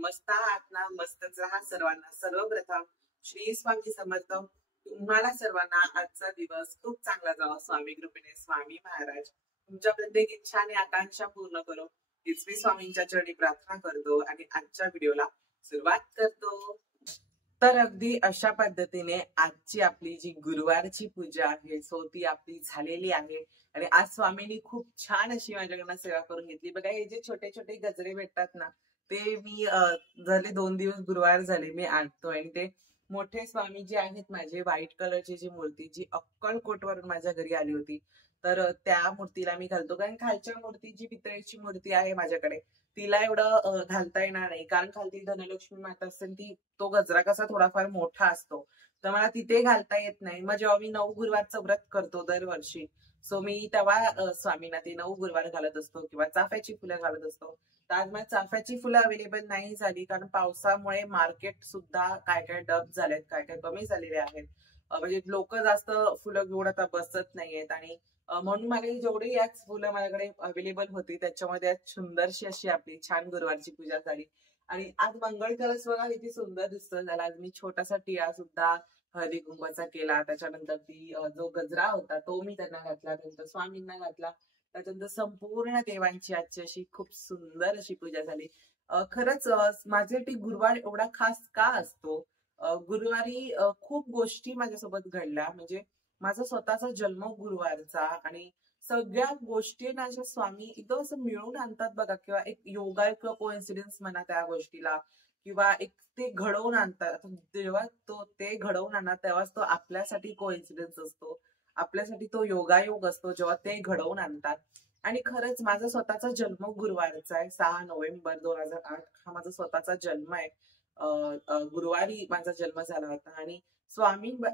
मस्त आहात ना? मस्तच राहा सर्वांना. सर्वप्रथम श्री स्वामी समर्थ. तुम्हाला सर्वांना आजचा दिवस खूप चांगला जावा. स्वामी कृपेने स्वामी महाराज तुमच्या प्रत्येक इच्छा आणि आकांक्षा पूर्ण करो हीच मी स्वामींच्या चरणी प्रार्थना करतो आणि आजच्या व्हिडिओला सुरुवात करतो. तर अगदी अशा पद्धतीने आजची आपली जी गुरुवारची पूजा आहे सो ती आपली झालेली आहे. आणि आज स्वामींनी खूप छान अशी माझ्याकडनं सेवा करून घेतली. बघा हे जे छोटे छोटे गजरे भेटतात ना ते मी झाले 2 दिवस गुरुवार झाले मी आणतोय. आणि ते मोठे स्वामी जे आहेत माझे व्हाईट कलरची जी मूर्ती जी अक्कलकोट वरून माझ्या घरी आली होती तर त्या मूर्तीला मी घालतो. कारण खालच्या मूर्ती जी पितळेची मूर्ती आहे माझ्याकडे तिला एवढं घालता येणार नाही. कारण खालती धनलक्ष्मी माता असेल ती तो गजरा कसा थोडाफार मोठा असतो तर मला तिथे घालता येत नाही. मग जेव्हा मी 9 गुरुवारचं व्रत करतो दरवर्षी सो मी तेव्हा स्वामींना ते 9 गुरुवार घालत असतो किंवा चाफ्याची फुलं घालत असतो. तर आज मला चाफ्याची फुलं अवेलेबल नाही झाली कारण पावसामुळे मार्केट सुद्धा काय काय डब झालेत, काय काय कमी झालेले आहेत. म्हणजे लोक जास्त फुलं घेऊन आता बसत नाहीयेत. आणि म्हणून मला जेवढी याच फुलं माझ्याकडे अवेलेबल होती त्याच्यामध्ये आज सुंदरशी अशी आपली छान गुरुवारची पूजा झाली. आणि आज मंगळ कलश बघा किती सुंदर दिसतो. त्याला आज मी छोटासा टिळा सुद्धा हळदी कुंकवाचा केला. त्याच्यानंतर ती जो गजरा होता तो मी त्यांना घातला, त्यानंतर स्वामींना घातला. त्याच्यानंतर संपूर्ण देवांची आजची अशी खूप सुंदर अशी पूजा झाली. खरंच माझ्यासाठी गुरुवार एवढा खास का असतो? गुरुवारी खूप गोष्टी माझ्यासोबत घडल्या. म्हणजे माझा स्वतःचा जन्म गुरुवारचा आणि सगळ्या गोष्टी ना अशा स्वामी एकदम असं मिळून आणतात बघा. किंवा एक योगा किंवा कोइन्सिडन्स म्हणा त्या गोष्टीला, किंवा एक ते घडवून आणतात. जेव्हा तो ते घडवून आणणार तेव्हाच तो आपल्यासाठी कोइन्सिडन्स असतो, आपल्यासाठी तो योगायोग असतो जेव्हा ते घडवून आणतात. आणि खरंच माझा स्वतःचा जन्म गुरुवारचा आहे. 6 नोव्हेंबर 2008 हा माझा स्वतःचा जन्म आहे. गुरुवारी माझा जन्म झाला होता. आणि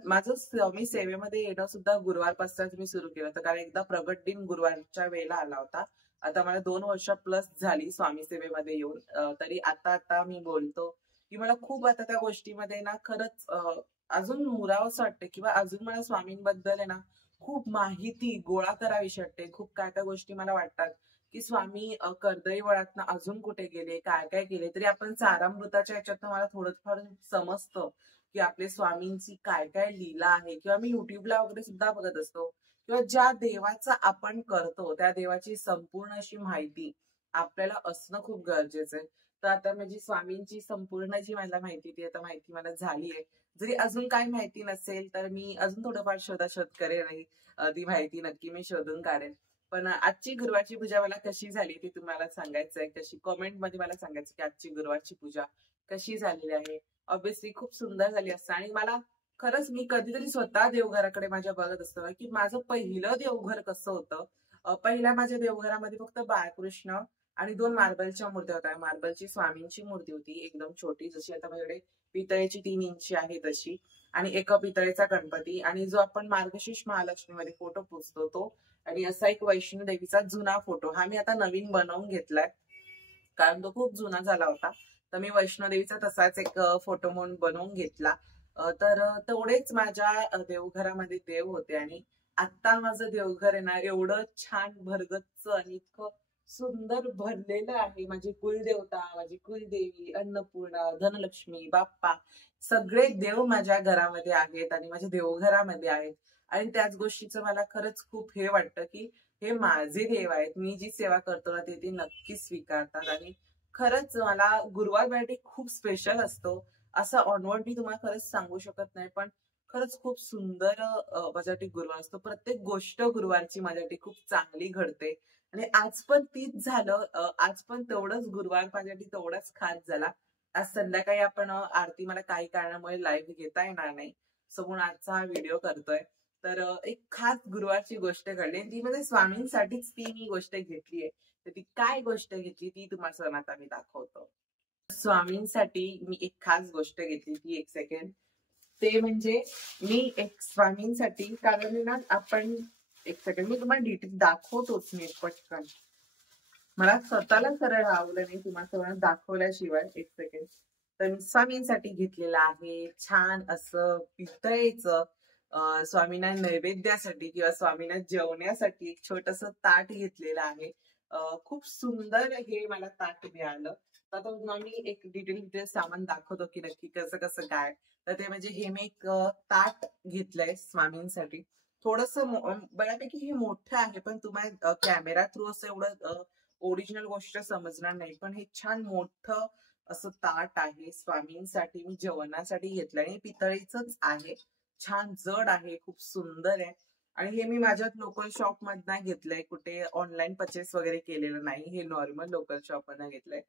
माझं स्वामी सेवेमध्ये येणं सुद्धा गुरुवारपासूनच मी सुरू केलं होतं. कारण एकदा प्रगट दिन गुरुवारच्या वेळेला आला होता. आता मला 2 वर्ष प्लस झाली स्वामी सेवेमध्ये येऊन. तरी आता मी बोलतो की मला खूप आता त्या गोष्टीमध्ये ना खरंच अजून मुरावंसं वाटतं किंवा अजून मला स्वामींबद्दल आहे ना खूप माहिती गोळा करावीशी वाटते. खूप काय काय गोष्टी मला वाटतात की स्वामी कर्दळीवळातनं अजून कुठे गेले, काय काय केले. तरी आपण सारामृताच्या ह्याच्यातनं मला थोडंफार समजतं की आपले स्वामींची काय काय लीला आहे. किंवा मी युट्यूबला वगैरे सुद्धा बघत असतो किंवा ज्या देवाचा आपण करतो त्या देवाची संपूर्ण अशी माहिती आपल्याला असणं खूप गरजेचं आहे. तर आता माझी स्वामींची संपूर्ण जी मला माहिती ती आता माहिती मला झाली आहे. जरी अजून काही माहिती नसेल तर मी अजून थोडंफार शोधाशोध करेन आणि ती माहिती नक्की मी शोधून काढेन. पण आजची गुरुवारची पूजा मला कशी झाली ती तुम्हाला सांगायचंय. कशी कमेंट मध्ये मला सांगायचं की आजची गुरुवारची पूजा कशी झालेली आहे. ऑब्व्हियसली खूप सुंदर झाली असते. आणि मला खरंच मी कधीतरी स्वतः देवघराकडे माझ्या बघत असतो की माझं पहिलं देवघर कसं होतं. पहिल्या माझ्या देवघरामध्ये फक्त बाळकृष्ण आणि 2 मार्बलच्या मूर्त्या होत्या. मार्बलची स्वामींची मूर्ती होती एकदम छोटी, जशी आता माझ्याकडे पितळेची 3 इंची आहे तशी, आणि एक पितळेचा गणपती, आणि जो आपण मार्गशीर्ष महालक्ष्मीमध्ये फोटो पुजतो तो, आणि असा एक वैष्णोदेवीचा जुना फोटो. हा मी आता नवीन बनवून घेतलाय कारण तो खूप जुना झाला होता. तर मी वैष्णोदेवीचा तसाच एक फोटो म्हणून बनवून घेतला. तर तेवढेच माझ्या देवघरामध्ये देव होते. आणि आता माझं देवघर आहे ना एवढं छान भरगच्च आणि इतकं सुंदर भरलेलं आहे. माझी कुलदेवता, माझी कुलदेवी, अन्नपूर्णा, धनलक्ष्मी, बाप्पा सगळे देव माझ्या घरामध्ये आहेत आणि माझ्या देवघरामध्ये आहेत. आणि त्याच गोष्टीचं मला खरंच खूप हे वाटतं की हे माझे देव आहेत. मी जी सेवा करतो ना ते नक्कीच स्वीकारतात. आणि खरंच मला गुरुवार माझ्यासाठी खूप स्पेशल असतो. असं ऑनवर्ड मी तुम्हाला खरंच सांगू शकत नाही. पण खरंच खूप सुंदर माझ्यासाठी गुरुवार असतो. प्रत्येक गोष्ट गुरुवारची माझ्यासाठी खूप चांगली घडते. आणि आज पण तीच झालं. आज पण तेवढंच गुरुवार माझ्यासाठी तेवढाच खास झाला. आज संध्याकाळी आपण आरती मला काही कारणामुळे लाईव्ह घेता येणार नाही सो म्हणून आजचा हा व्हिडिओ करतोय. तर एक खास गुरुवारची गोष्ट घडली ती म्हणजे स्वामींसाठीच ती मी गोष्ट घेतलीये. तर ती काय गोष्ट घेतली ती तुम्हाला आता मी दाखवतो. स्वामींसाठी मी एक खास गोष्ट घेतली ती एक सेकंड. ते म्हणजे मी एक स्वामींसाठी, कारण ना आपण एक सेकंड मी तुम्हाला डिटेल दाखवतोच मी पटकन. मला स्वतःला सरळ आवडलं नाही तुम्हाला सगळं दाखवल्याशिवाय. एक सेकंड. तर मी स्वामींसाठी घेतलेलं आहे छान असं पितळेचं स्वामींना नैवेद्यासाठी किंवा स्वामींना जेवण्यासाठी एक छोटस ताट घेतलेलं आहे. खूप सुंदर हे मला ताट मिळालं. तर आता तुम्हाला मी एक डिटेल सामान दाखवतो की नक्की कसं कसं काय. तर ते म्हणजे हे मी एक ताट घेतलंय स्वामींसाठी. थोडस बऱ्यापैकी हे मोठं आहे, पण तुम्हाला कॅमेरा थ्रू असं एवढं ओरिजिनल गोष्ट समजणार नाही. पण हे छान मोठं असं ताट आहे स्वामींसाठी. मी जेवणासाठी घेतलंय आणि पितळीचंच आहे. छान जड आहे, खूप सुंदर आहे. आणि हे मी माझ्या लोकल शॉप मधनं घेतलंय, कुठे ऑनलाईन परचेस वगैरे केलेलं नाही. हे नॉर्मल लोकल शॉप मधनं घेतलंय.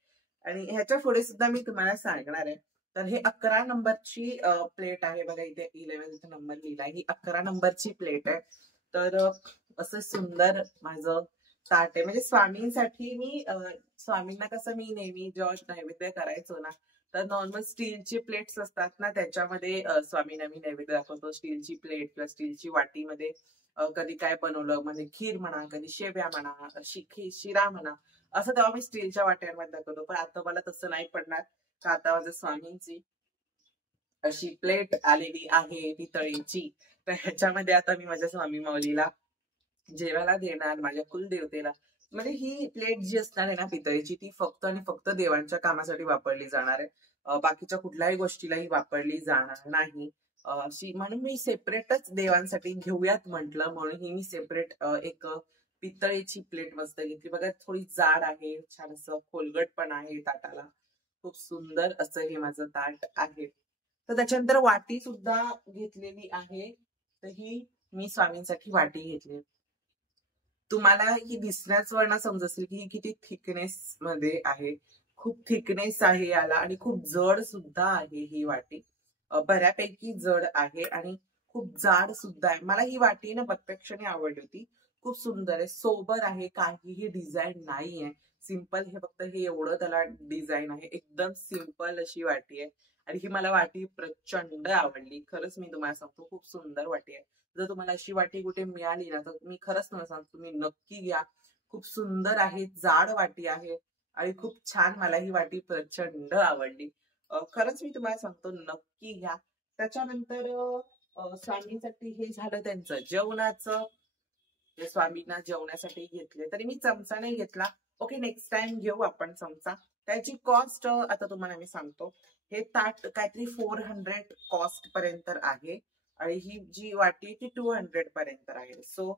आणि ह्याच्या पुढे सुद्धा मी तुम्हाला सांगणार आहे. तर हे 11 नंबरची प्लेट आहे बघा, इथे 11th नंबर लिहिलाय. ही 11 नंबरची प्लेट आहे. तर असं सुंदर माझं ताट आहे. म्हणजे स्वामींसाठी मी स्वामींना कसं मी नेहमी जेव्हा नैवेद्य करायचो ना, तर नॉर्मल स्टीलची प्लेट्स असतात ना, त्याच्यामध्ये स्वामींना मी नैवेद्य दाखवतो. स्टीलची प्लेट किंवा स्टीलची वाटीमध्ये कधी काय बनवलं, म्हणजे खीर म्हणा, कधी शेव्या म्हणा, शिरा म्हणा, असं तेव्हा मी स्टीलच्या वाट्यांमध्ये दाखवतो. पण आता मला तसं नाही पडणार, का आता माझ्या स्वामींची अशी प्लेट आलेली आहे पितळीची. तर ह्याच्यामध्ये आता मी माझ्या स्वामी माऊलीला जेवायला देणार, माझ्या कुलदेवतेला. म्हणजे ही प्लेट जी असणार आहे ना पितळीची, ती फक्त आणि फक्त देवांच्या कामासाठी वापरली जाणार आहे. बाकीच्या कुठल्याही गोष्टीला ही वापरली जाणार नाही. अशी म्हणून मी सेपरेटच देवांसाठी घेऊयात म्हटलं, म्हणून ही मी सेपरेट एक पितळेची प्लेट मस्त घेतली. बघा थोडी जाड आहे, छान असं खोलगट पण आहे ताटाला. खूप सुंदर असं हे माझं ताट आहे. तर त्याच्यानंतर वाटी सुद्धा घेतलेली आहे. तर ही मी स्वामींसाठी वाटी घेतली. तुम्हाला ही दिसण्याच वरनं समजत असेल की ही किती थिकनेस मध्ये आहे. खूप थिकनेस आहे याला आणि खूप जड सुद्धा आहे ही वाटी. बऱ्यापैकी जड आहे आणि खूप जाड सुद्धा आहे. मला ही वाटी ना प्रत्यक्षाने आवडली होती. खूप सुंदर आहे, सोबर आहे, काहीही डिझाईन नाहीये. सिंपल हे फक्त हे एवढं त्याला डिझाईन आहे. एकदम सिंपल अशी वाटी आहे आणि ही मला वाटी प्रचंड आवडली. खरंच मी तुम्हाला सांगतो, खूप सुंदर वाटी आहे. जर तुम्हाला अशी वाटी कुठे मिळाली ना, तर मी खरंच तुम्हाला सांगतो, तुम्ही नक्की घ्या. खूप सुंदर आहे, जाड वाटी आहे आणि खूप छान. मला ही वाटी प्रचंड आवडली. खरंच मी तुम्हाला सांगतो, नक्की घ्या. त्याच्यानंतर स्वामींसाठी हे झालं त्यांचं जेवणाचं. ते स्वामींना जेवण्यासाठी घेतले, तरी मी चमचा नाही घेतला. ओके, नेक्स्ट टाइम घेऊ आपण चमचा. त्याची कॉस्ट आता तुम्हाला मी सांगतो. हे ताट काहीतरी 400 कॉस्ट पर्यंत आहे आणि ही जी वाटी ती 200 पर्यंत आहे. सो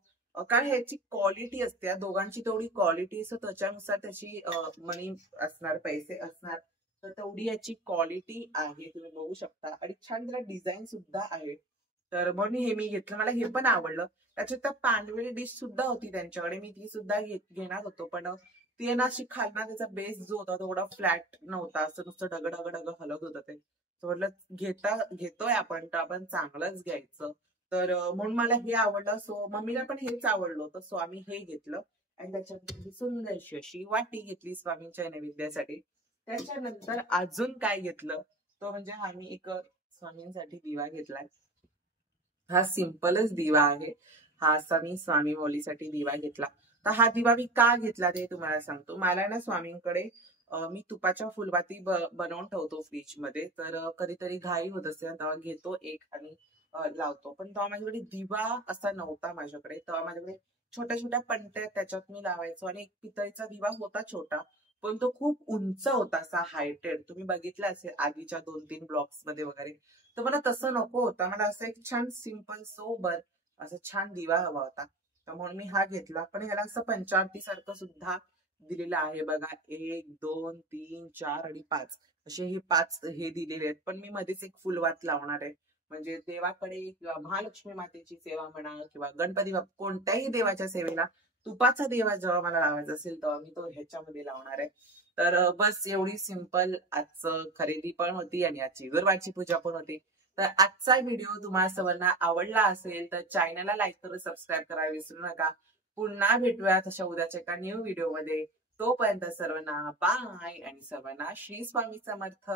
काय ह्याची क्वालिटी असते, या दोघांची तेवढी क्वालिटी असते, त्याच्यानुसार त्याची मनी असणार, पैसे असणार. तर तेवढी याची क्वालिटी आहे, तुम्ही बघू शकता. आणि छान त्याला डिझाईन सुद्धा आहे. तर म्हणून हे मी घेतलं, मला हे पण आवडलं. त्याच्यात पानवेळी डिश सुद्धा होती त्यांच्याकडे, मी ती सुद्धा घेणार होतो. पण ती ना अशी खालना, त्याचा बेस जो होता थोडा फ्लॅट नव्हता, असं नुसतं डग डग डग हलत होतं ते. म्हटलं घेतोय आपण तर आपण चांगलंच घ्यायचं. तर म्हणून मला हे आवडलं. सो मम्मीला पण हेच आवडलं होतं, सो आम्ही हे घेतलं. आणि त्याच्यानंतर सुंदरशी अशी वाटी घेतली स्वामींच्या नैवेद्यासाठी. त्याच्यानंतर अजून काय घेतलं, तो म्हणजे आम्ही एक स्वामींसाठी दिवा घेतलाय. हा सिंपलच दिवा आहे. हा असा मी स्वामी मौलीसाठी दिवा घेतला. तर हा दिवा मी का घेतला ते तुम्हाला सांगतो. मला ना स्वामींकडे मी तुपाच्या फुलवाती बनवून ठेवतो फ्रीज मध्ये. तर कधीतरी घाई होत असते तेव्हा घेतो एक आणि लावतो. पण तेव्हा माझ्याकडे दिवा असा नव्हता माझ्याकडे. तेव्हा माझ्याकडे छोट्या छोट्या पंट्या त्याच्यात मी लावायचो आणि एक पितळीचा दिवा होता छोटा, पण तो खूप उंच होता, असा हायटेड. तुम्ही बघितला असेल आधीच्या 2-3 ब्लॉग्स मध्ये वगैरे. तर मला तसं नको होता. मला असं एक छान सिंपल सोबर असं छान दिवा हवा होता. तर म्हणून मी हा घेतला. पण ह्याला असं पंचारती सारखं सुद्धा दिलेलं आहे बघा. 1, 2, 3, 4 आणि 5 असे हे 5 हे दिलेले आहेत. पण मी मध्येच एक फुलवात लावणार आहे. म्हणजे देवाकडे किंवा महालक्ष्मी मातेची सेवा म्हणा किंवा गणपती बाप्पा, कोणत्याही देवाच्या सेवेला तुपाचा देवा जेव्हा मला लावायचा असेल तेव्हा मी तो ह्याच्यामध्ये लावणार आहे. तर बस एवढी सिंपल आजचं खरेदी पण होती आणि आजची गुरुवारची पूजा पण होती. तर आजचा व्हिडिओ तुम्हाला सर्वांना आवडला असेल तर चॅनलला लाईक करून सबस्क्राईब करायला विसरू नका. पुन्हा भेटूया तशा उद्याच्या एका न्यू व्हिडिओ मध्ये. तोपर्यंत सर्वांना बाय आणि सर्वांना श्री स्वामी समर्थ.